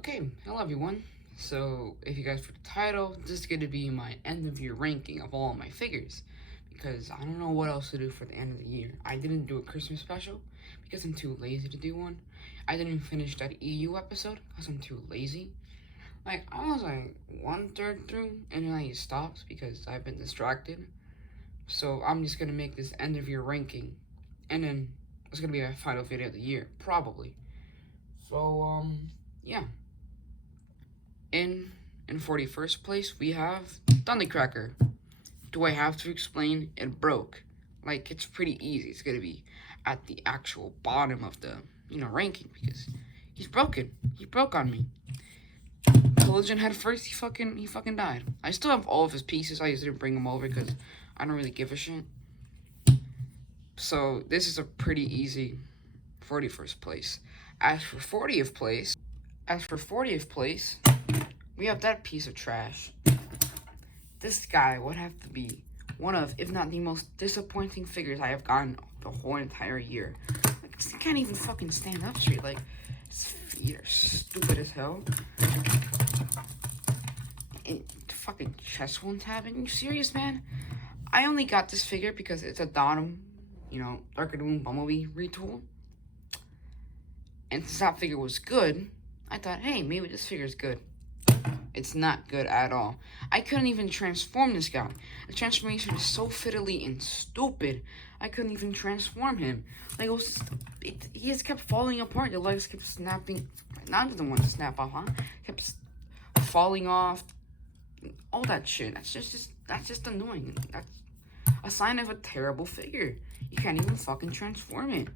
Okay, hello everyone. So, if you guys for the title, this is going to be my end of year ranking of all of my figures. Because I don't know what else to do for the end of the year. I didn't do a Christmas special because I'm too lazy to do one. I didn't finish that EU episode because I'm too lazy. Like, I was like 1/3 through and then I stopped because I've been distracted. So, I'm just going to make this end of year ranking. And then it's going to be my final video of the year, probably. So, yeah. In 41st place, we have Thundercracker. Do I have to explain? It broke. Like, it's pretty easy. It's gonna be at the actual bottom of the, ranking because he's broken. He broke on me. Collision head first, he fucking died. I still have all of his pieces. I just didn't bring them over because I don't really give a shit. So, this is a pretty easy 41st place. As for 40th place, we have that piece of trash. This guy would have to be one of, if not the most disappointing figures I have gotten the whole entire year. Like, he can't even fucking stand up straight. Like, his feet are stupid as hell. And the fucking chest won't tab. Are you serious, man? I only got this figure because it's a Donum, Darker Doom Bumblebee retool. And since that figure was good, I thought, hey, maybe this figure is good. It's not good at all. I couldn't even transform this guy. The transformation is so fiddly and stupid. I couldn't even transform him. Like, he just kept falling apart. The legs kept snapping. Not the one to snap off, huh? Kept falling off. All that shit. That's just annoying. That's a sign of a terrible figure. You can't even fucking transform it.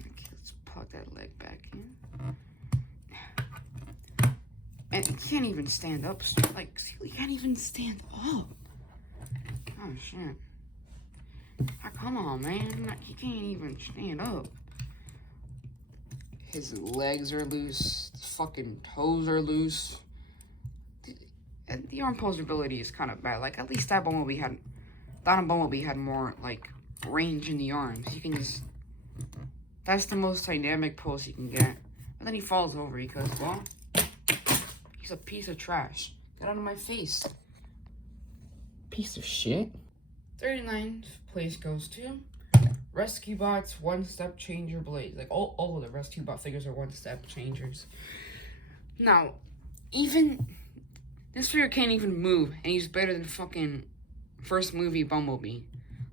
Okay, let's plug that leg back in. And he can't even stand up. Like, he can't even stand up. Oh, shit. Oh, come on, man. He can't even stand up. His legs are loose. His fucking toes are loose. The arm posability is kind of bad. Like, at least that Bumblebee had more, like, range in the arms. You can just... That's the most dynamic pose you can get. And then he falls over because, well... a piece of trash. Get out of my face. Piece of shit. 39th place goes to Rescue Bot's one-step changer blades. Like, all of the Rescue Bot figures are one-step changers. Now, even this figure can't even move, and he's better than fucking first movie Bumblebee.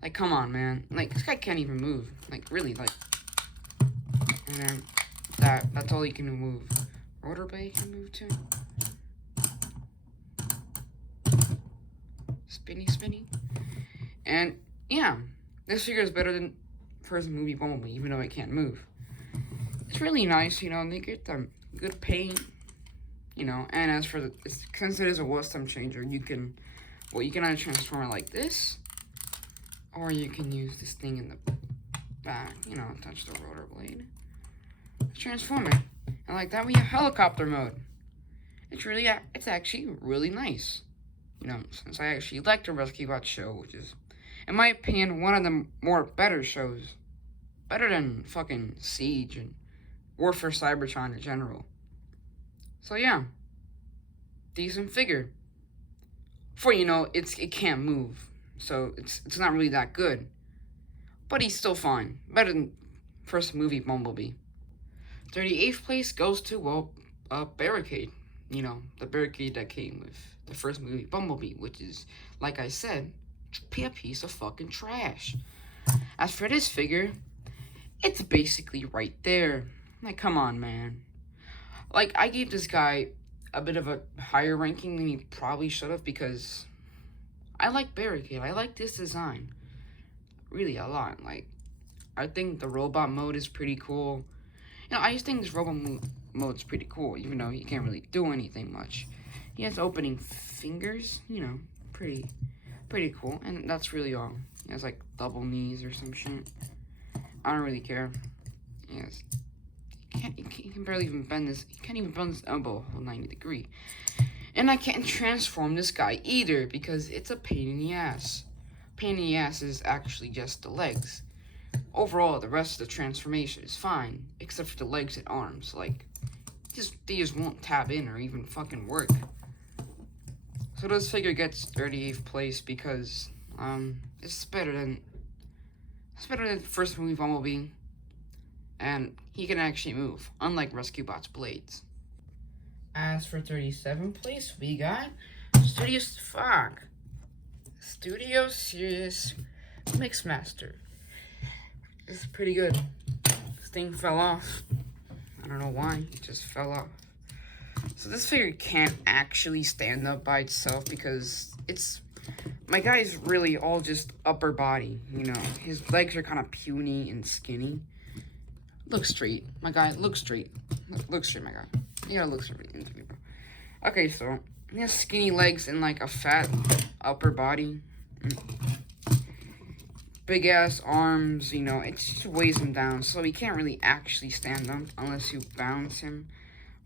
Like, come on, man. Like, this guy can't even move. Like, really, like. And then that's all he can move. Rotor Bay can move too. Spinny. And, yeah, this figure is better than first movie Bumblebee, even though it can't move. It's really nice, they get the good paint, and as for since it is a custom changer, you can either transform it like this, or you can use this thing in the back, touch the rotor blade. Transform it. And like that, we have helicopter mode. It's actually really nice. Since I actually like the Rescue Bot show, which is, in my opinion, one of the better shows. Better than fucking Siege and War for Cybertron in general. So yeah. Decent figure. For, it can't move. So it's not really that good. But he's still fine. Better than first movie Bumblebee. 38th place goes to, well, Barricade. The Barricade that came with the first movie Bumblebee, which is, like I said, a piece of fucking trash. As for this figure, it's basically right there. Like, come on, man. Like, I gave this guy a bit of a higher ranking than he probably should have because I like Barricade. I like this design. Really, a lot. Like, I think the robot mode is pretty cool. I just think this robot mode's pretty cool, even though he can't really do anything much. He has opening fingers, pretty cool, and that's really all. He has, like, double knees or some shit. I don't really care. He can barely even bend this. He can't even bend his elbow 90 degrees. And I can't transform this guy either, because it's a pain in the ass. Pain in the ass is actually just the legs. Overall, the rest of the transformation is fine, except for the legs and arms. Like, they just won't tab in or even fucking work. So this figure gets 38th place because it's better than the first movie Bumblebee, and he can actually move, unlike Rescue Bot's blades. As for 37th place, we got Studio Series Mixmaster. This is pretty good. This thing fell off. I don't know why, it just fell off. So this figure can't actually stand up by itself because my guy's really all just upper body, you know. His legs are kind of puny and skinny. Look straight, my guy, look straight. Look straight, my guy. You gotta look straight into me, bro. Okay, so he has skinny legs and like a fat upper body. Big ass arms, you know, it just weighs him down, so he can't really actually stand up unless you bounce him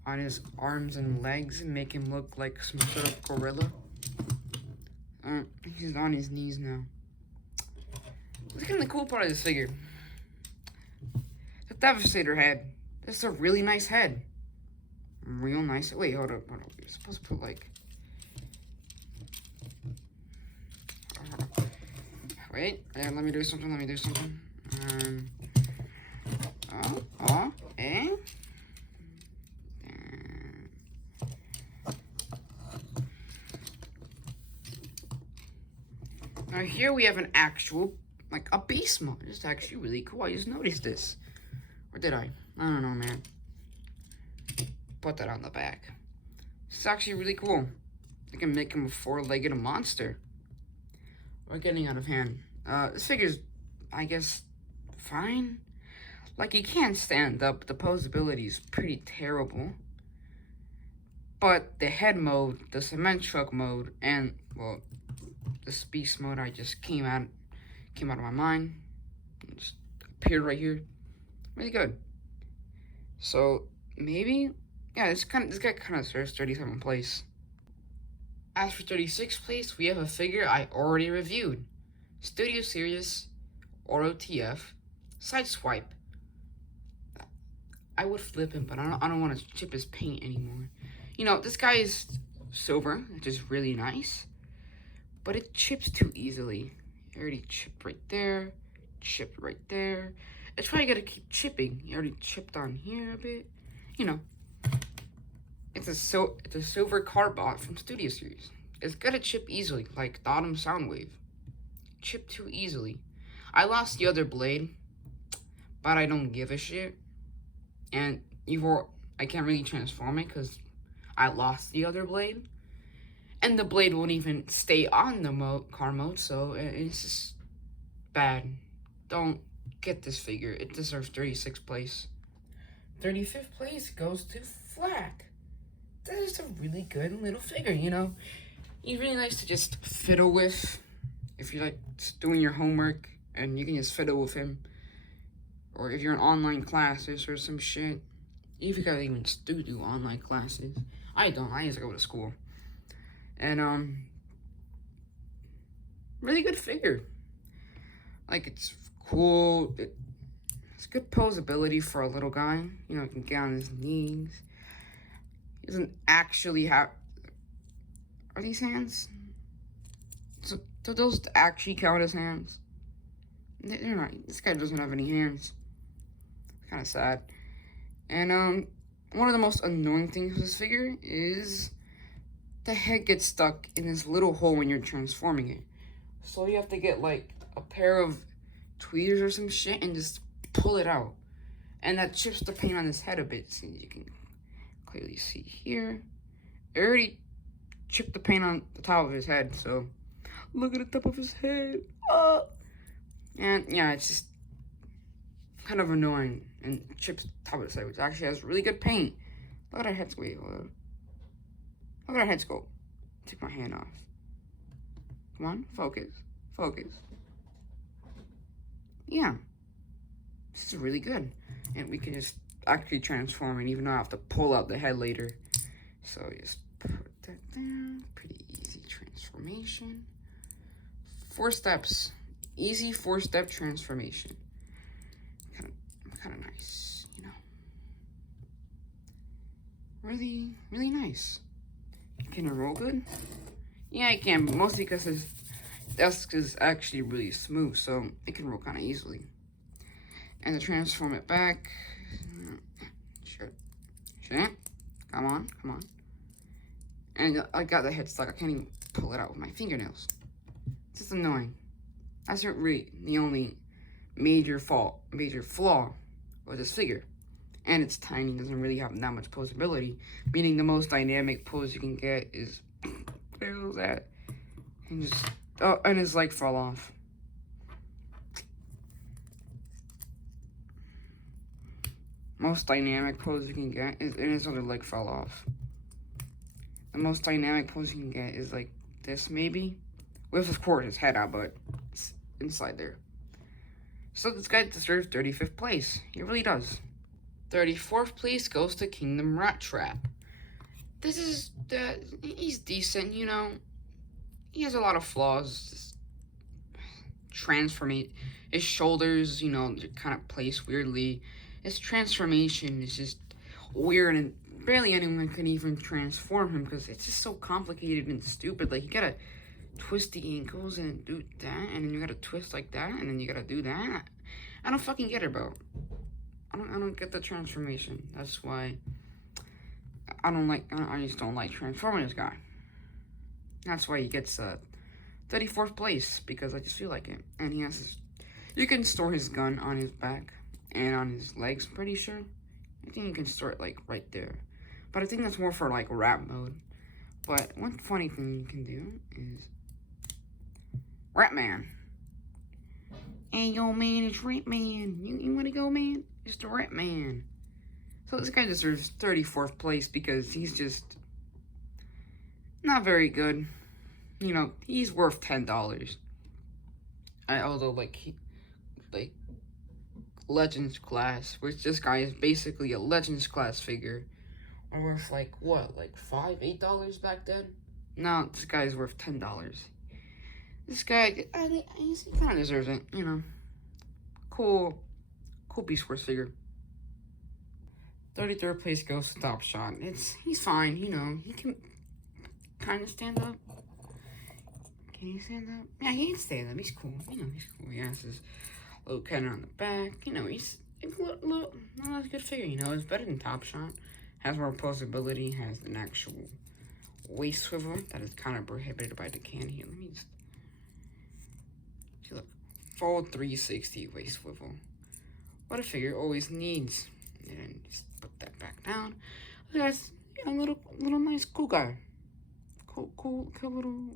on his arms and legs and make him look like some sort of gorilla. He's on his knees now. Look at the cool part of this figure. The Devastator head. This is a really nice head. Real nice. Wait, hold up. You're supposed to put like... Wait, let me do something. Now here we have an actual, like a beast mode. It's actually really cool. I just noticed this. Or did I? I don't know, man. Put that on the back. It's actually really cool. I can make him a four-legged monster. We're getting out of hand. This figure's, I guess, fine. Like, he can't stand up. The posability is pretty terrible. But the head mode, the cement truck mode, and, well, this beast mode I just came out of my mind. It just appeared right here. Really good. So, maybe, yeah, this guy kind of serves 37th place. As for 36th place, we have a figure I already reviewed. Studio Series, ROTF, Sideswipe. I would flip him, but I don't want to chip his paint anymore. You know, this guy is silver, which is really nice, but it chips too easily. It already chipped right there, chipped right there. It's why you gotta keep chipping. You already chipped on here a bit. You know, it's a silver carbot from Studio Series. It's gonna chip easily, like the Autumn Soundwave. Chip too easily. I lost the other blade, but I don't give a shit. And I can't really transform it because I lost the other blade. And the blade won't even stay on the car mode, so it's just bad. Don't get this figure. It deserves 36th place. 35th place goes to Flack. This is a really good little figure, you know. He's really nice to just fiddle with if you're like just doing your homework and you can just fiddle with him. Or if you're in online classes or some shit. If you gotta even do online classes. I don't. I used to go to school. And, really good figure. Like, it's cool. It's good posability for a little guy. You know, he can get on his knees. He doesn't actually have... Are these hands? So, do those actually count as hands? They're not. This guy doesn't have any hands. Kind of sad. And, one of the most annoying things with this figure is the head gets stuck in this little hole when you're transforming it. So you have to get, like, a pair of tweezers or some shit and just pull it out. And that chips the paint on his head a bit. So you can clearly see here. It already chipped the paint on the top of his head, so look at the top of his head. Oh. And yeah, it's just kind of annoying. And chips the top of his head, which actually has really good paint. Look at our head sculpt. Look at our head sculpt. Take my hand off. Come on, focus. Focus. Yeah. This is really good. And we can just actually transform it, even though I have to pull out the head later. So just put that down. Pretty easy transformation. 4 steps. Easy 4-step transformation. Kind of nice, you know. really, really nice. Can it roll good? Yeah, it can, but mostly because his desk is actually really smooth, so it can roll kind of easily. And to transform it back, shit, come on. And I got the head stuck. I can't even pull it out with my fingernails. It's just annoying. That's not really the only major flaw with this figure. And it's tiny, doesn't really have that much posability. Meaning the most dynamic pose you can get is where was that? And just and his leg fell off. Most dynamic pose you can get is, and his other leg fell off. The most dynamic pose you can get is like this, maybe, with of course his head out, but it's inside there. So this guy deserves 35th place. He really does. 34th place goes to Kingdom Rat Trap. This is he's decent, you know. He has a lot of flaws. Transformate his shoulders, you know, they're kind of placed weirdly. His transformation is just weird, and barely anyone can even transform him because it's just so complicated and stupid. Like, you gotta twist the ankles and do that, and then you gotta twist like that, and then you gotta do that. I don't fucking get it, bro. I don't get the transformation. That's why I just don't like transforming this guy. That's why he gets 34th place, because I just feel like it. And he has his, you can store his gun on his back and on his legs, pretty sure. I think you can store it like right there. But I think that's more for like rap mode. But one funny thing you can do is Rat Man. Hey yo man, it's Rat Man. You wanna go, man? It's the Rat Man. So this guy deserves 34th place because he's just not very good. You know, he's worth $10. Although like Legends class, which this guy is basically a Legends class figure, are worth like what, like $8 back then? No, this guy is worth $10. This guy, he kind of deserves it, you know. Cool Beast Wars figure. 33rd place goes to Top Shot. He's fine, you know. He can kind of stand up. Can he stand up? Yeah, he can stand up. He's cool. You know, he's cool. He has his little cannon on the back. You know, he's a that's a good figure. You know, it's better than Top Shot. Has more posability. Has an actual waist swivel that is kind of prohibited by the can here. Let me just see, look, full 360 waist swivel. What a figure always needs. And then just put that back down. That's, you know, little nice cool guy. Cool little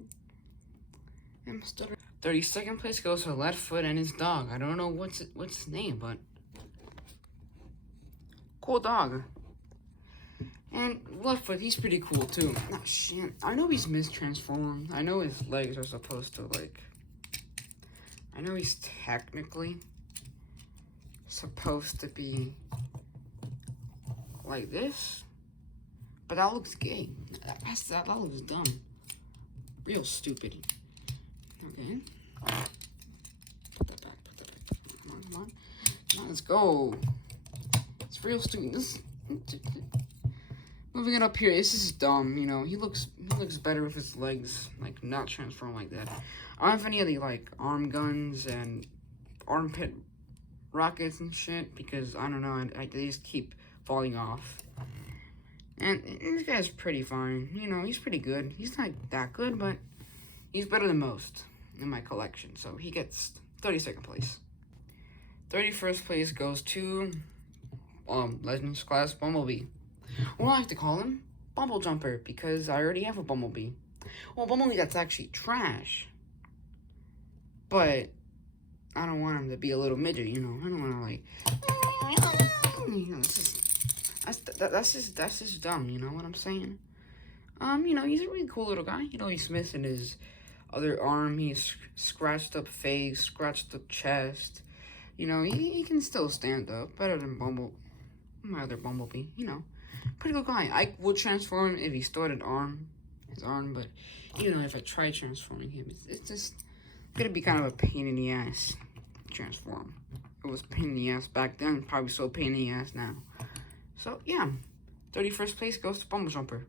hamster. 32nd place goes to Leadfoot and his dog. I don't know what's his name, but cool dog. And Leadfoot, he's pretty cool too. Oh shit. I know he's mistransformed. I know his legs are supposed to like, I know he's technically supposed to be like this, but that looks gay. That looks dumb. Real stupid. Okay. Put that back. Come on. Let's go. It's real stupid. Moving it up here, this is dumb, you know. He looks better with his legs, like, not transformed like that. I don't have any of the, like, arm guns and armpit rockets and shit, because, I don't know, they just keep falling off. And this guy's pretty fine. You know, he's pretty good. He's not that good, but he's better than most in my collection. So he gets 32nd place. 31st place goes to Legends class Bumblebee. Well, I like to call him Bumble Jumper because I already have a Bumblebee. Well, Bumblebee that's actually trash. But I don't want him to be a little midget, you know. I don't want to like, you know, that's just dumb, you know what I'm saying? You know, he's a really cool little guy. You know, he's missing his other arm. He's scratched up face, scratched up chest. You know, he can still stand up. Better than my other Bumblebee, you know. Pretty good guy. I would transform him if he still had his arm, but you know, if I try transforming him, it's just gonna be kind of a pain in the ass transform. It was a pain in the ass back then, probably still a pain in the ass now. So yeah, 31st place goes to Bumblejumper.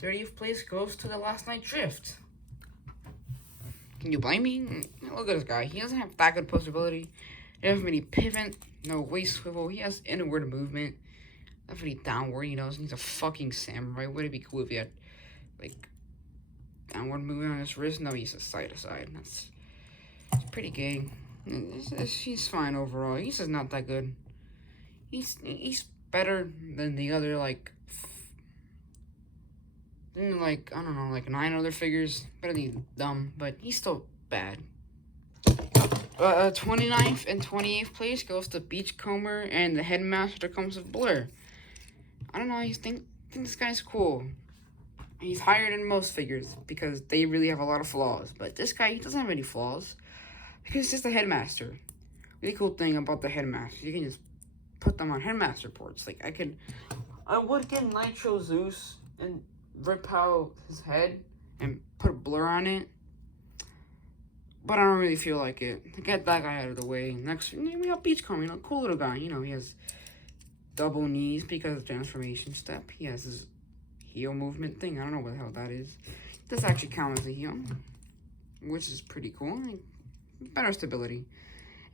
30th place goes to the Last Night Drift. Can you blame me? Look at this guy. He doesn't have that good postability. He doesn't have any pivot, no waist swivel. He has inward movement. Not really downward, you know. He's a fucking samurai. Would it be cool if he had, like, downward movement on his wrist? No, he's a side to side. It's pretty gay. He's fine overall. He's just not that good. He's better than the other, like, I don't know, like 9 other figures. Better than dumb, but he's still bad. 29th and 28th place goes to Beachcomber, and the Headmaster comes with Blur. I don't know, I think this guy's cool. He's higher than most figures because they really have a lot of flaws. But this guy, he doesn't have any flaws because he's just a Headmaster. Really cool thing about the Headmaster, you can just put them on Headmaster ports. Like, I would get Nitro Zeus and rip out his head and put Blur on it, but I don't really feel like it. To get that guy out of the way. Next, we got Beachcomber, you know, cool little guy. You know, he has double knees because of transformation step. He has his heel movement thing. I don't know what the hell that is. It does actually count as a heel, which is pretty cool. Better stability.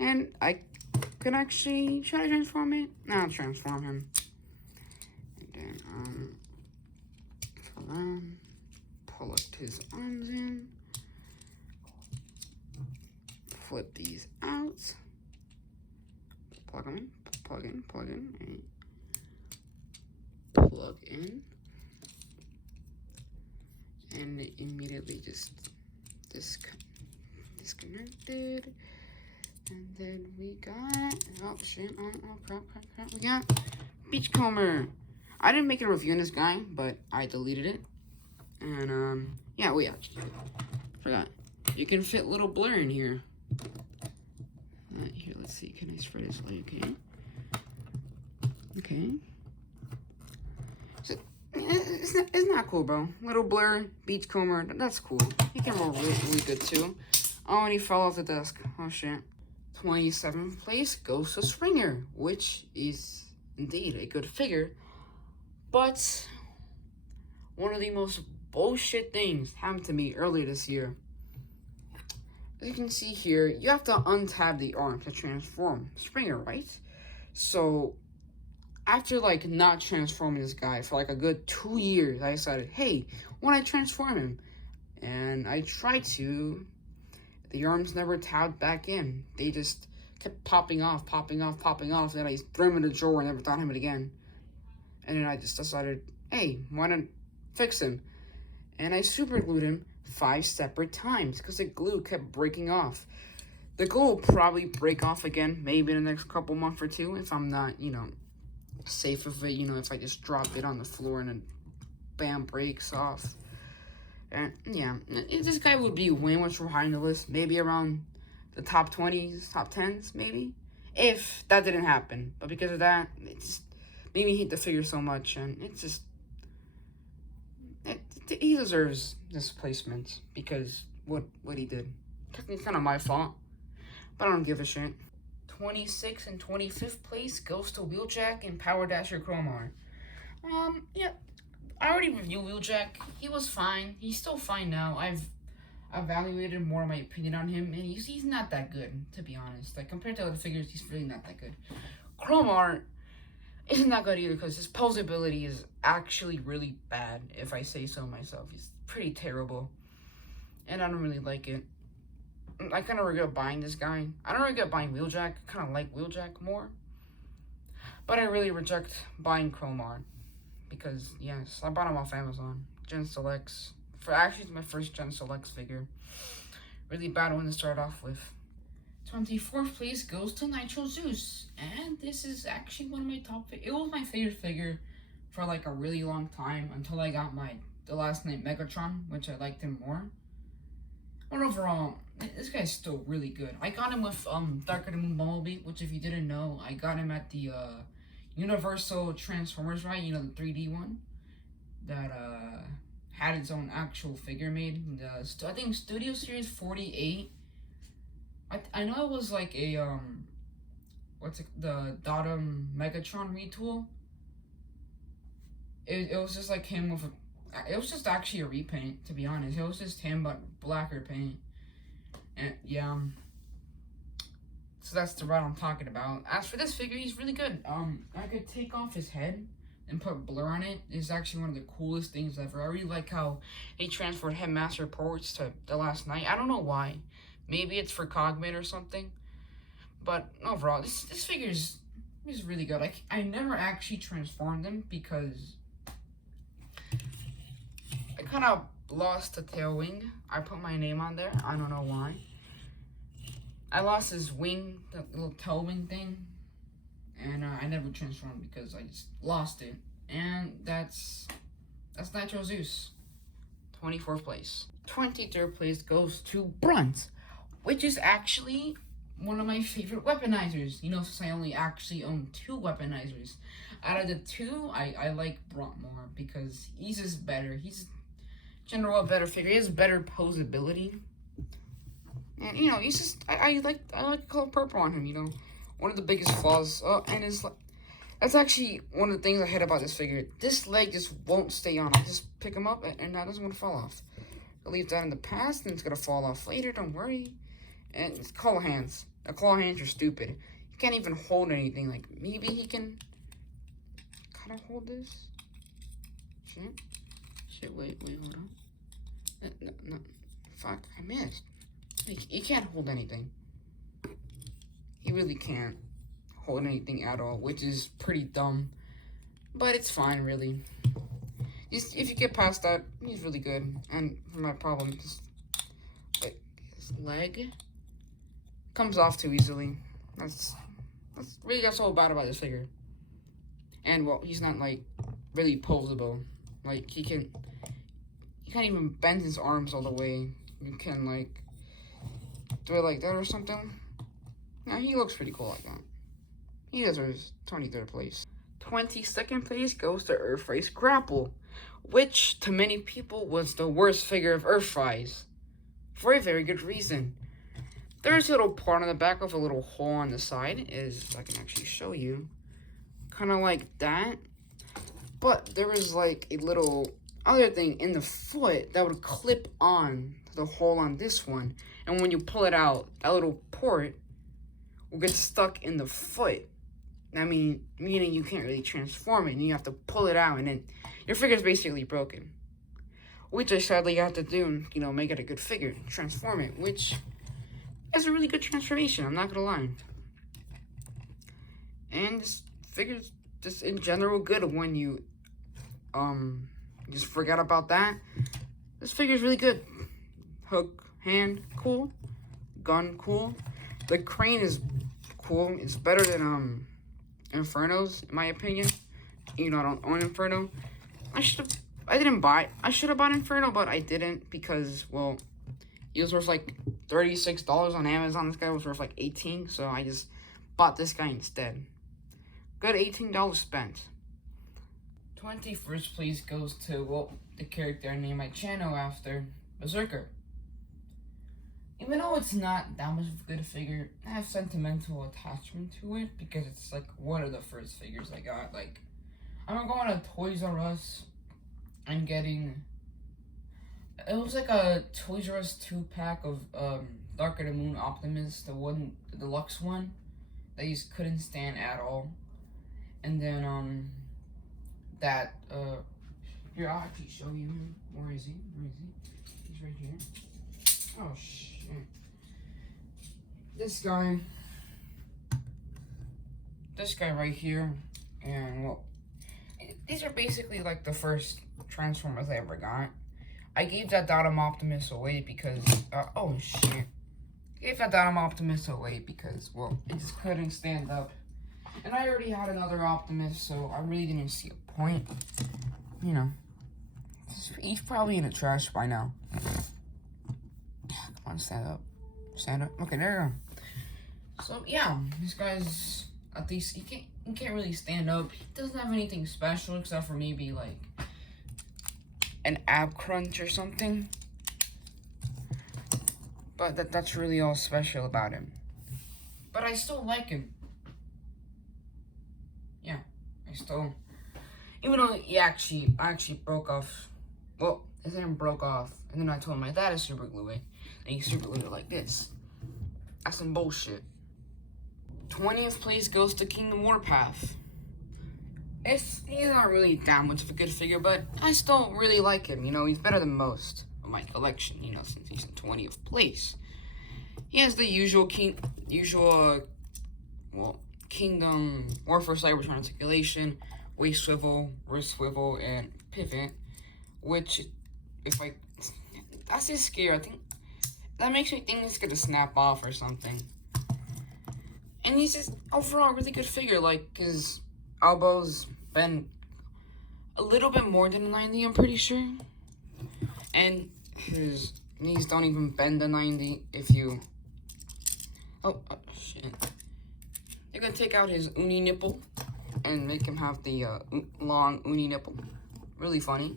And I can actually try to transform it. I'll transform him. And then, pull up his arms in, flip these out, plug them in, plug in, and plug in, and immediately just disconnected. And then we got, oh shit, oh crap, we got Beachcomber. I didn't make a review on this guy, but I deleted it. And, yeah, forgot. You can fit little Blur in here. Here, let's see. Can I spread this way? Okay. So, it's not cool, bro. Little Blur, Beachcomber, that's cool. He can roll really good, too. Oh, and he fell off the desk. Oh, shit. 27th place goes to Springer, which is indeed a good figure. But one of the most bullshit things happened to me earlier this year. As you can see here, you have to untab the arm to transform Springer, right? So after like not transforming this guy for like a good 2 years, I decided, hey, why don't I transform him? And I tried to. The arms never tabbed back in. They just kept popping off. Then I threw him in the drawer and never thought of it again. And then I just decided, hey, why not fix him? And I super glued him 5 separate times because the glue kept breaking off. The glue will probably break off again, maybe in the next couple months or two, if I'm not, you know, safe with it. You know, if I just drop it on the floor and then bam, breaks off. And yeah, this guy would be way much more high on the list, maybe around the top 20s, top 10s, maybe, if that didn't happen. But because of that, it just made me hate the figure so much, and it's just, he deserves this placement because what he did. It's kind of my fault, but I don't give a shit. 26th and 25th place goes to Wheeljack and Power Dasher Chromar. Yeah, I already reviewed Wheeljack. He was fine. He's still fine now. I've evaluated more of my opinion on him, and he's not that good, to be honest. Like, compared to other figures, he's really not that good. Chromar isn't that good either because his posability is actually really bad, if I say so myself. He's pretty terrible, and I don't really like it. I kind of regret buying this guy. I don't regret buying Wheeljack. I kind of like Wheeljack more, but I really reject buying Chromar because, yes, I bought him off Amazon. Gen Selects. Actually, it's my first Gen Selects figure. Really bad one to start off with. 24th place goes to Nitro Zeus, and this is actually one of my top. It was my favorite figure for like a really long time until I got the last night Megatron, which I liked him more. But overall, this guy's still really good. I got him with Darker Than Moon Bumblebee, which if you didn't know, I got him at the Universal Transformers ride, you know, the 3D one that had its own actual figure made. I think Studio Series 48. I know it was like a the Datum Megatron retool. it was just like him with it was just actually a repaint, to be honest. It was just him, but blacker paint. And yeah. So that's the route I'm talking about. As for this figure, he's really good. I could take off his head and put blur on it. It's actually one of the coolest things ever. I really like how they transferred Headmaster ports to the Last Knight. I don't know why. Maybe it's for Cogmate or something. But overall, this figure is really good. I never actually transformed him because I kind of lost the tail wing. I put my name on there. I don't know why. I lost his wing, the little tail wing thing, and I never transformed because I just lost it. And that's Nitro Zeus, 24th place. 23rd place goes to Brunt, which is actually one of my favorite weaponizers. You know, since I only actually own 2 weaponizers. Out of the 2, I like Brunt more because he's just better. He's in general a better figure. He has better posability. And, you know, he's just, I like the color purple on him, you know. One of the biggest flaws, and that's actually one of the things I hate about this figure. This leg just won't stay on. I just pick him up, and now it doesn't want to fall off. I'll leave that in the past, and it's going to fall off later, don't worry. And it's claw hands. The claw hands are stupid. You can't even hold anything. Like, maybe he can kind of hold this. Shit, wait, hold on. No, fuck, I missed. He can't hold anything. He really can't hold anything at all, which is pretty dumb. But it's fine, really. If you get past that, he's really good. And for my problem, just like his leg comes off too easily. That's all bad about this figure. And well, he's not like really posable. Like he can't even bend his arms all the way. You can like do it like that or something. Now he looks pretty cool like that. He deserves 23rd place. 22nd place goes to Earthrise Grapple, which to many people was the worst figure of Earthrise, for a very good reason. There's a little part on the back with a little hole on the side, I can actually show you, kind of like that. But there was like a little other thing in the foot that would clip on the hole on this one, and when you pull it out, that little port will get stuck in the foot. I mean, meaning you can't really transform it, and you have to pull it out, and then your figure's basically broken. Which I sadly have to do, you know, make it a good figure, transform it, which is a really good transformation, I'm not gonna lie. And this figure's just in general good when you, just forget about that. This figure's really good. Hook, hand, cool. Gun, cool. The crane is cool. It's better than, Inferno's, in my opinion. You know, I don't own Inferno. I should have bought Inferno, but I didn't because, well, he was worth like $36 on Amazon. This guy was worth like $18, so I just bought this guy instead. Good $18 spent. 21st place goes to, well, the character I named my channel after, Berserker. Even though it's not that much of a good figure, I have sentimental attachment to it because it's like one of the first figures I got. Like, I'm going to Toys R Us and getting, it was like a Toys R Us 2-pack of Dark of the Moon Optimus, the deluxe one that you just couldn't stand at all. And then here, I'll actually show you him. Where is he? He's right here. Oh shit. This guy right here, and well, these are basically like the first Transformers I ever got. I gave that Dottom Optimus away because, oh shit. I gave that Dottom Optimus away because, well, it just couldn't stand up. And I already had another Optimus, so I really didn't see a point. You know, he's probably in the trash by now. Come on, stand up. Stand up. Okay, there you go. So yeah, this guy's at least he can't really stand up. He doesn't have anything special except for maybe like an ab crunch or something. But that's really all special about him. But I still like him. Yeah, I still Even though I actually broke off. Well, his hand broke off, and then I told my dad to super glue it, and he super glued it like this. That's some bullshit. 20th place goes to Kingdom Warpath. He's not really that much of a good figure, but I still really like him. You know, he's better than most of my collection, you know, since he's in 20th place. He has the usual Kingdom Warfare Cybertron articulation, waist swivel, wrist swivel, and pivot, which, that's just scary. I think that makes me think it's gonna snap off or something. And he's just overall a really good figure. Like, his elbows bend a little bit more than a 90, I'm pretty sure. And his knees don't even bend a 90 if you... Oh, shit. You're gonna take out his uni nipple and make him have the long uni nipple. Really funny.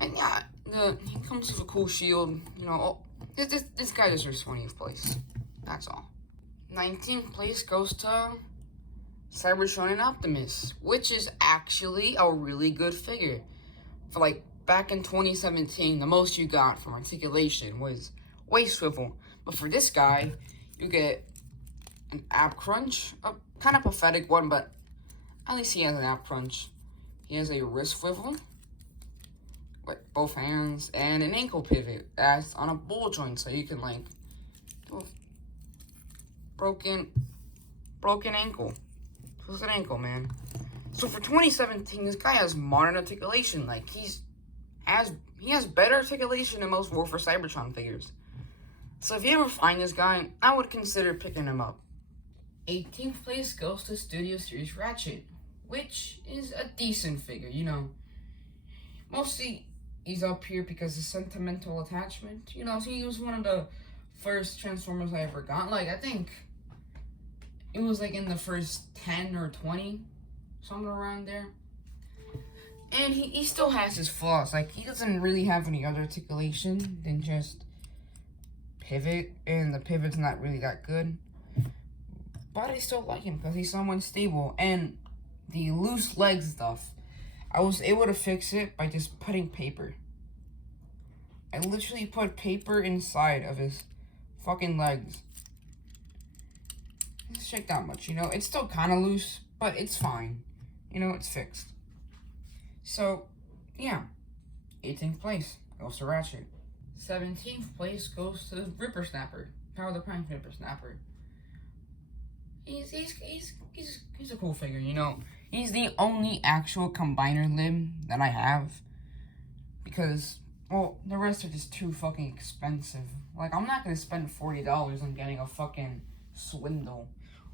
And yeah, he comes with a cool shield. You know, this guy deserves 20th place. That's all. 19th place goes to Cybertron and Optimus, which is actually a really good figure. For like back in 2017, the most you got from articulation was waist swivel. But for this guy, you get an ab crunch, a kind of pathetic one, but at least he has an ab crunch. He has a wrist swivel with both hands and an ankle pivot that's on a ball joint, so you can like do a broken ankle. Twisted ankle, man. So for 2017, this guy has modern articulation. Like, he has better articulation than most Warfare Cybertron figures. So if you ever find this guy, I would consider picking him up. 18th place goes to Studio Series Ratchet, which is a decent figure, you know. Mostly, he's up here because of sentimental attachment. You know, so he was one of the first Transformers I ever got. Like, I think it was like in the first 10 or 20, somewhere around there. And he still has his flaws. Like, he doesn't really have any other articulation than just pivot, and the pivot's not really that good. But I still like him because he's somewhat stable. And the loose leg stuff, I was able to fix it by just putting paper. I literally put paper inside of his fucking legs. Let's check that much, you know. It's still kind of loose, but it's fine. You know, it's fixed. So, yeah. 18th place goes to Ratchet. 17th place goes to Ripper Snapper. Power the Prime Ripper Snapper. He's a cool figure, you know. He's the only actual combiner limb that I have. Because, well, the rest are just too fucking expensive. Like, I'm not gonna spend $40 on getting a fucking Swindle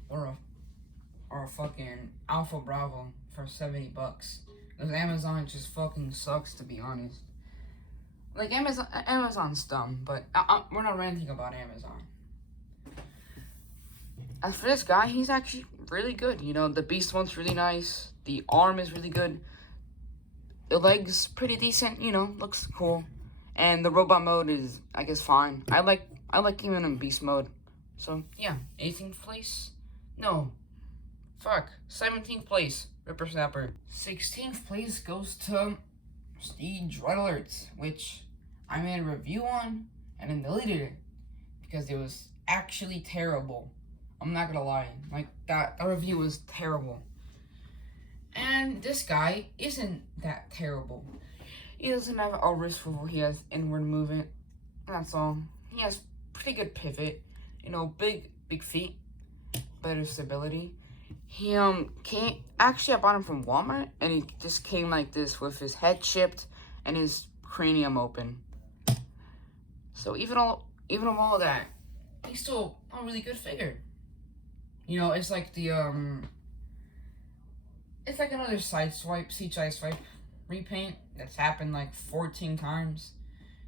or a fucking Alpha Bravo for 70 bucks. Because Amazon just fucking sucks, to be honest. Like, Amazon's dumb, but we're not ranting about Amazon. As for this guy, he's actually really good. You know, the beast one's really nice. The arm is really good. The leg's pretty decent, you know, looks cool. And the robot mode is, I guess, fine. I like him in beast mode. So, yeah, 18th place? No. Fuck. 17th place, Ripper Snapper. 16th place goes to Prestige Red Alerts, which I made a review on and then deleted it because it was actually terrible. I'm not gonna lie. Like, that review was terrible. And this guy isn't that terrible. He doesn't have a wrist swivel, he has inward movement. That's all. He has pretty good pivot. You know, big feet. Better stability. He came, actually I bought him from Walmart, and he just came like this with his head chipped and his cranium open. So even with all of that, he's still a really good figure. You know, it's like the it's like another CGI swipe repaint that's happened like 14 times.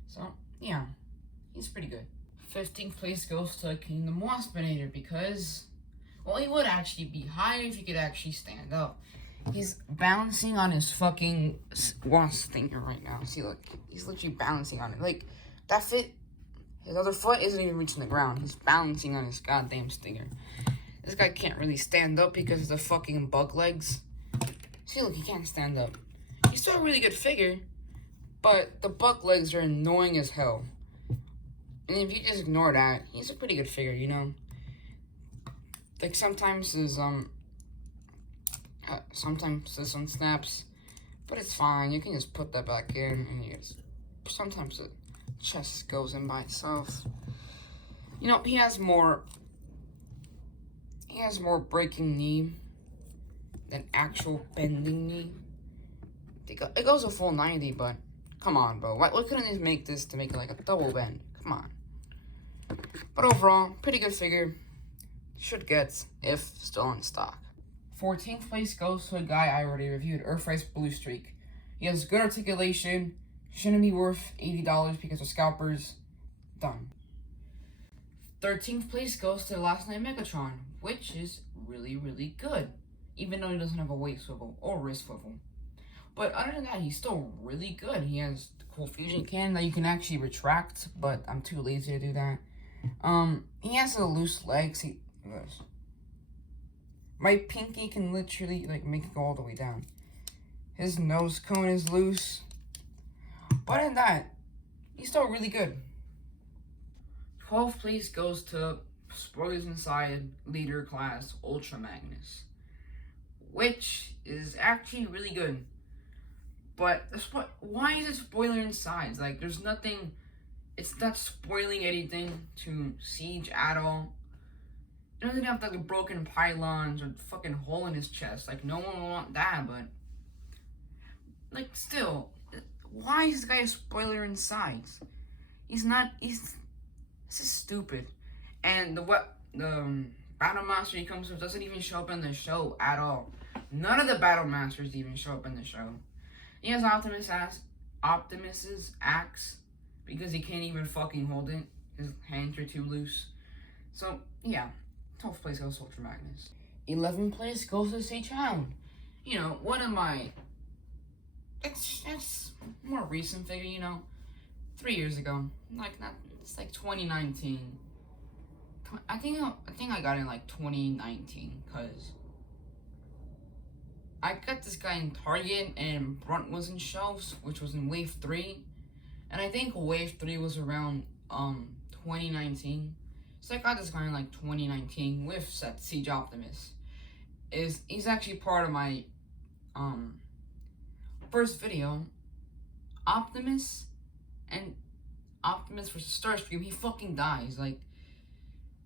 So yeah, he's pretty good. 15th place goes to Kingdom Waspinator because, well, he would actually be higher if he could actually stand up. He's balancing on his fucking wasp stinger right now. See, look, he's literally balancing on it. Like, that fit, his other foot isn't even reaching the ground. He's balancing on his goddamn stinger. This guy can't really stand up because of the fucking bug legs. See, look, he can't stand up. He's still a really good figure, but the buck legs are annoying as hell. And if you just ignore that, he's a pretty good figure, you know? Like, sometimes there's some snaps, but it's fine. You can just put that back in, and sometimes the chest goes in by itself. You know, he has more breaking knee than actual bending knee. It goes a full 90, but come on, bro. Why couldn't they make this to make it like a double bend? Come on. But overall, pretty good figure. Should get if still in stock. 14th place goes to a guy I already reviewed, Earthrise Blue Streak. He has good articulation. Shouldn't be worth $80 because of scalpers. Done. 13th place goes to the Last Night Megatron, which is really, really good. Even though he doesn't have a waist swivel or wrist swivel. But other than that, he's still really good. He has the cool fusion cannon that you can actually retract, but I'm too lazy to do that. He has the loose legs. My pinky can literally like make it go all the way down. His nose cone is loose. But other than that, he's still really good. 12th place goes to Spoilers Inside Leader Class Ultra Magnus, which is actually really good. But why is it spoiler inside? Like, there's nothing. It's not spoiling anything to Siege at all. It doesn't have like broken pylons or fucking hole in his chest. Like, no one will want that. But like, still, why is this guy a spoiler inside? He's not. This is stupid. And the Battle Master he comes with doesn't even show up in the show at all. None of the Battle Masters even show up in the show. He has Optimus's axe because he can't even fucking hold it. His hands are too loose. So yeah, 12th place goes to Ultra Magnus. 11th place goes to Sage Hound. You know, one of my. It's more recent figure. You know, 3 years ago. It's like 2019. I think I got it in like 2019 because I got this guy in Target and Brunt was in shelves, which was in Wave 3. And I think Wave 3 was around 2019. So I got this guy in like 2019 with Siege Optimus. He's actually part of my first video. Optimus versus Starscream, he fucking dies, like,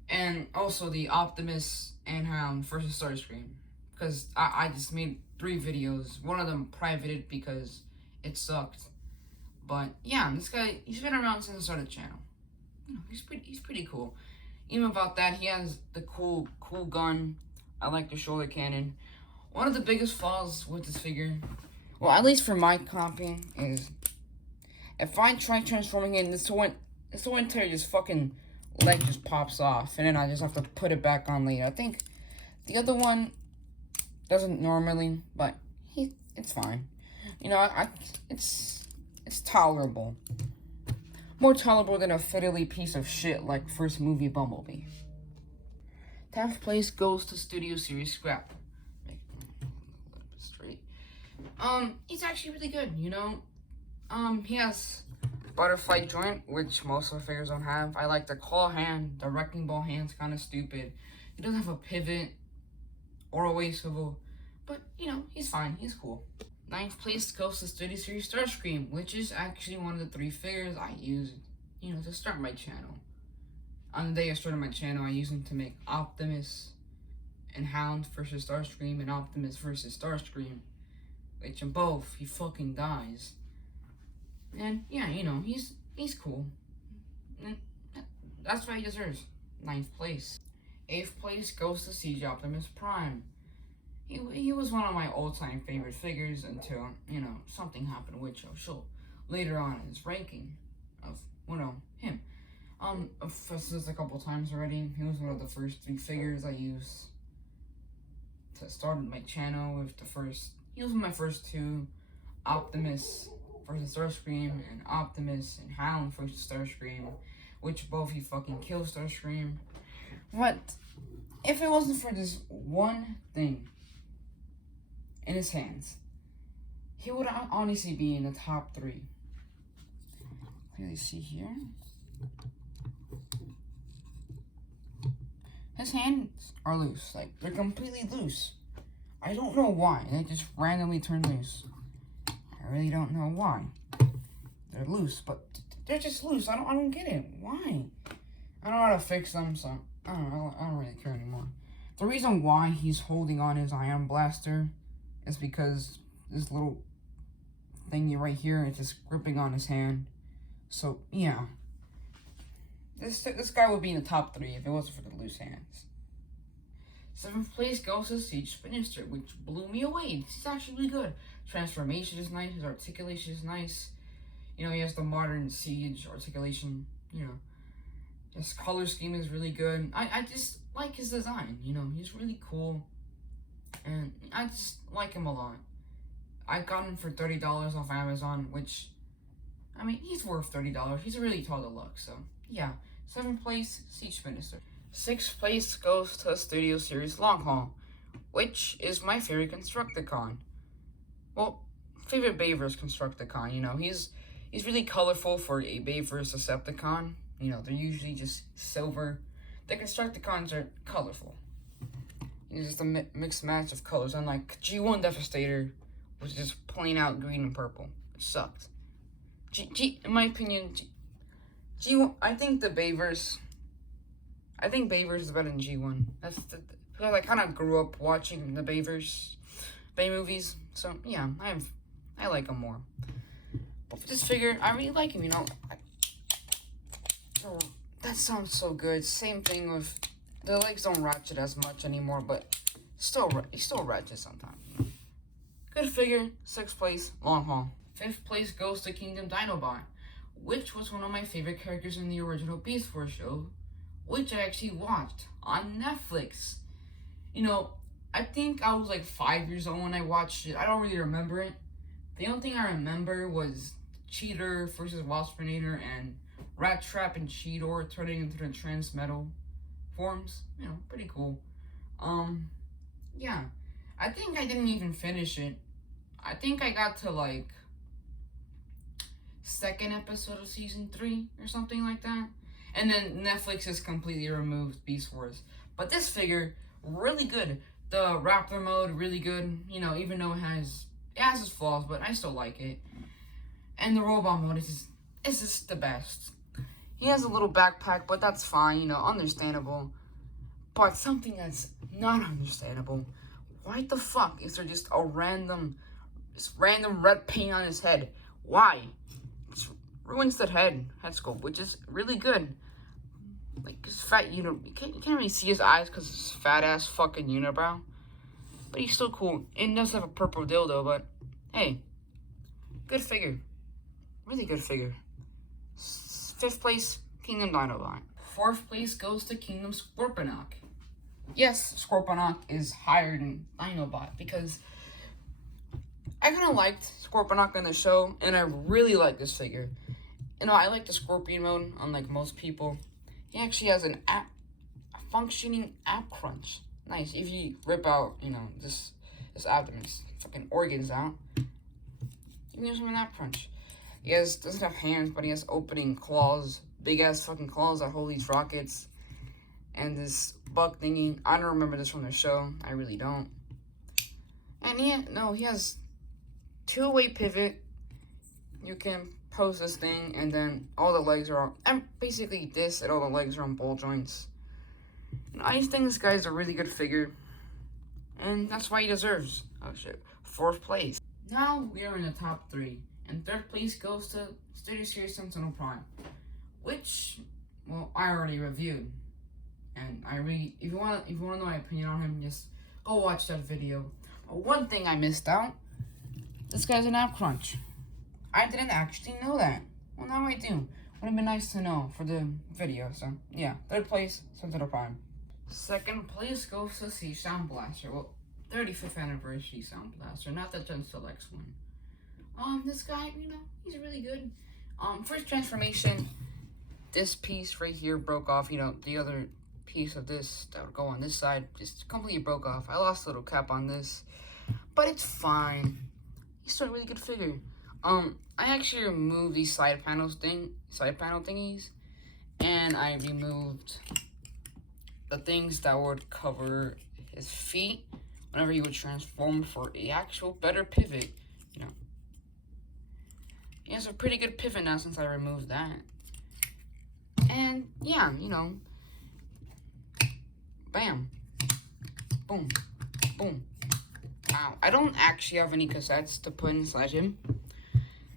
and also the Optimus and Hound versus Starscream, because I just made 3 videos, one of them privated because it sucked, but yeah, this guy, he's been around since the start of the channel. You know, he's pretty cool. Even about that, he has the cool gun. I like the shoulder cannon. One of the biggest flaws with this figure, well, at least for my copy, is if I try transforming it, this whole entire just fucking leg just pops off, and then I just have to put it back on later. I think the other one doesn't normally, but it's fine. You know, it's tolerable. More tolerable than a fiddly piece of shit like first movie Bumblebee. 10th place goes to Studio Series Scrap. Make it a little bit straight. He's actually really good, you know. He has butterfly joint, which most of the figures don't have. I like the claw hand. The wrecking ball hand's kind of stupid. He doesn't have a pivot or a waist swivel, but you know, he's fine. He's cool. 9th place goes to Studio Series Starscream, which is actually one of the 3 figures I used, you know, to start my channel. On the day I started my channel, I used them to make Optimus and Hound versus Starscream and Optimus versus Starscream, which in both, he fucking dies. And yeah, you know, he's cool. And that's what he deserves. 9th place. 8th place goes to Siege Optimus Prime. He was one of my all-time favorite figures until, you know, something happened, which I'll show later on in his ranking of, well, no, him. I've said this a couple times already. He was one of the first 3 figures I used to start my channel with the first. He was one of my first 2, Optimus versus Starscream and Optimus and Hound versus Starscream, which both he fucking killed Starscream. But if it wasn't for this one thing in his hands, he would honestly be in the top 3. Clearly see here. His hands are loose. Like, they're completely loose. I don't know why. They just randomly turn loose. I really don't know why. They're loose, but they're just loose. I don't get it. Why? I don't know how to fix them, so I don't really care anymore. The reason why he's holding on his ion blaster is because this little thingy right here is just gripping on his hand. So yeah, this guy would be in the top 3 if it wasn't for the loose hands. 7th place goes to Spinster, which blew me away. He's actually really good. Transformation is nice. His articulation is nice. You know, he has the modern Siege articulation. You know, his color scheme is really good. I just like his design. You know, he's really cool, and I just like him a lot. I got him for $30 off Amazon, which, I mean, he's worth $30. He's a really tall deluxe, so yeah. 7th place, Spinster. 6th place goes to Studio Series Long Haul, which is my favorite Constructicon. Well, favorite Bayverse Constructicon. You know, he's really colorful for a Bayverse Decepticon. You know, they're usually just silver. The Constructicons are colorful. It's just a mixed match of colors, unlike G1 Devastator, which is just plain out green and purple. It sucked. In my opinion, G1, I think Bayverse is better than G1. Because I kind of grew up watching the Bayverse Bay movies, so yeah, I like them more. But for this figure, I really like him. You know, that sounds so good. Same thing with the legs don't ratchet as much anymore, but he still ratchets sometimes. You know? Good figure. 6th place, Long Haul. 5th place goes to Kingdom Dinobot, which was one of my favorite characters in the original Beast Wars show, which I actually watched on Netflix. You know, I think I was like 5 years old when I watched it. I don't really remember it. The only thing I remember was Cheetor versus Waspinator and Rat Trap and Cheetor turning into the Transmetal forms. You know, pretty cool. Yeah. I think I didn't even finish it. I think I got to like 2nd episode of season 3 or something like that. And then Netflix has completely removed Beast Wars. But this figure, really good. The Raptor mode, really good. You know, even though it has its flaws, but I still like it. And the robot mode is just the best. He has a little backpack, but that's fine, you know, understandable. But something that's not understandable. Why the fuck is there just random red paint on his head? Why? It ruins the head sculpt, which is really good. Like his fat you can't really see his eyes because his fat ass fucking unibrow. But he's still cool. It does have a purple dildo, but hey, good figure. Really good figure. 5th place, Kingdom Dinobot. 4th place goes to Kingdom Scorponok. Yes, Scorponok is higher than Dinobot because I kind of liked Scorponok in the show, and I really like this figure. You know, I like the Scorpion mode, unlike most people. He actually has a functioning ab crunch. Nice. If you rip out, you know, this abdomen's fucking organs out, you can use him in ab crunch. He doesn't have hands, but he has opening claws, big ass fucking claws that hold these rockets, and this buck thingy. I don't remember this from the show. I really don't. And he has 2-way pivot. You can pose this thing, and then all the legs are on, and basically this, and all the legs are on ball joints. And I just think this guy's a really good figure, and that's why he deserves 4th place. Now we are in the top 3, and 3rd place goes to Studio Series Centennial Prime, which, well, I already reviewed, and if you want to know my opinion on him, just go watch that video. But one thing I missed out: this guy's an ab crunch. I didn't actually know that. Well, now I do. Would have been nice to know for the video. So yeah, 3rd place, Centennial Prime. 2nd place goes to C Sound Blaster. Well, 35th anniversary Sound Blaster, not the Gen Selects one. This guy, you know, he's really good. First transformation, this piece right here broke off. You know, the other piece of this that would go on this side just completely broke off. I lost a little cap on this, but it's fine. He's still a really good figure. I actually removed these side panel thingies, and I removed the things that would cover his feet whenever he would transform for a actual better pivot. You know, he has a pretty good pivot now since I removed that. And yeah, you know, bam, boom, boom. Ow. I don't actually have any cassettes to put inside him.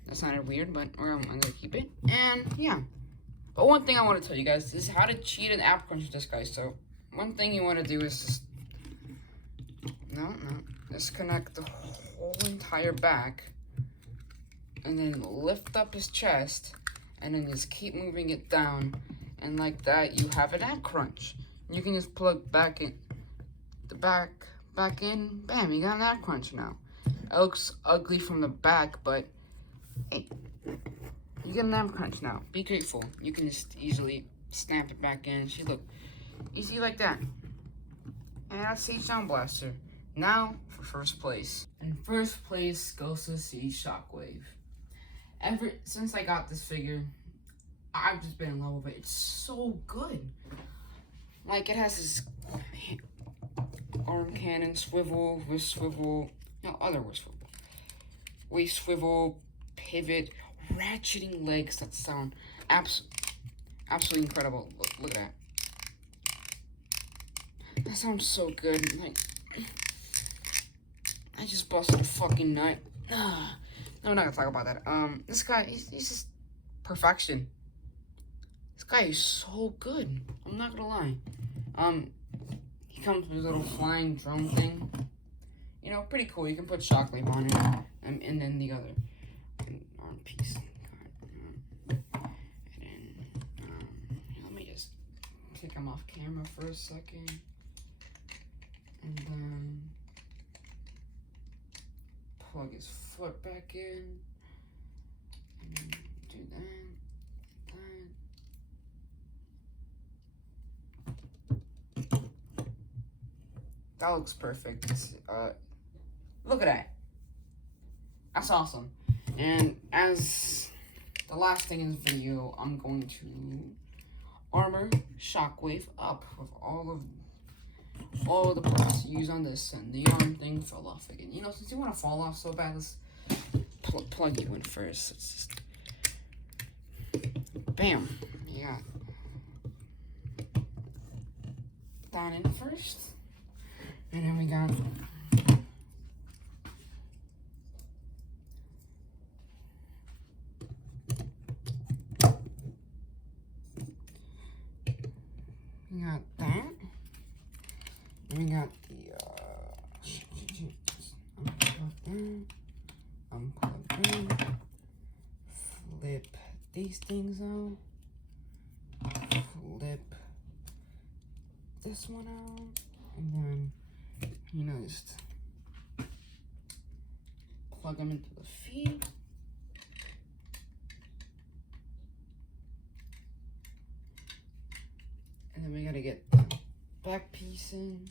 That sounded weird, but I'm gonna keep it. And yeah. But one thing I want to tell you guys is how to cheat an app crunch with this guy. So one thing you want to do is just disconnect the whole entire back, and then lift up his chest, and then just keep moving it down, and like that you have an app crunch. You can just plug back in the back in, bam, you got an app crunch now. It looks ugly from the back, but hey, you get an app crunch now. Be grateful. You can just easily snap it back in. See, look, easy like that. And that's Siege Sound Blaster. Now for first place. And first place goes to Siege Shockwave. Ever since I got this figure, I've just been in love with it. It's so good. Like, it has this arm cannon, swivel, wrist swivel, no, other wrist swivel, waist swivel, pivot, ratcheting legs that sound absolutely incredible. Look at that. That sounds so good. Like, I just busted a fucking nut. No, I'm not gonna talk about that. This guy, he's just perfection. This guy is so good. I'm not gonna lie. He comes with a little flying drum thing. You know, pretty cool. You can put Shockwave on it, and then the other arm piece. And then, let me just take him off camera for a second, and then plug his foot back in, and then do that. That looks perfect. Look at that. That's awesome. And as the last thing in this video, I'm going to armor Shockwave up with all the parts used on this, and the arm thing fell off again. You know, since you want to fall off so bad, let's plug you in first. Let's just bam. Yeah. That in first. And then we got that. And we got the unplug in, flip these things out, flip this one out, and then, you know, just plug them into the feet. And then we gotta get the back piece in.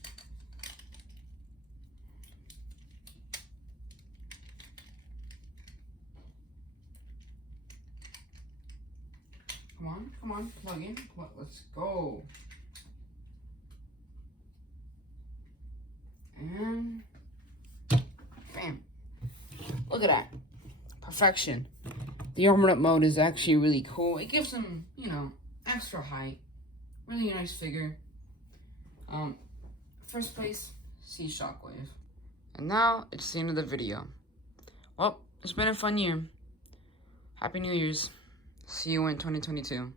Come on, plug in. Let's go. And bam. Look at that. Perfection. The armored up mode is actually really cool. It gives him, you know, extra height. Really nice figure. First place, Siege Shockwave. And now it's the end of the video. Well, it's been a fun year. Happy New Year's. See you in 2022.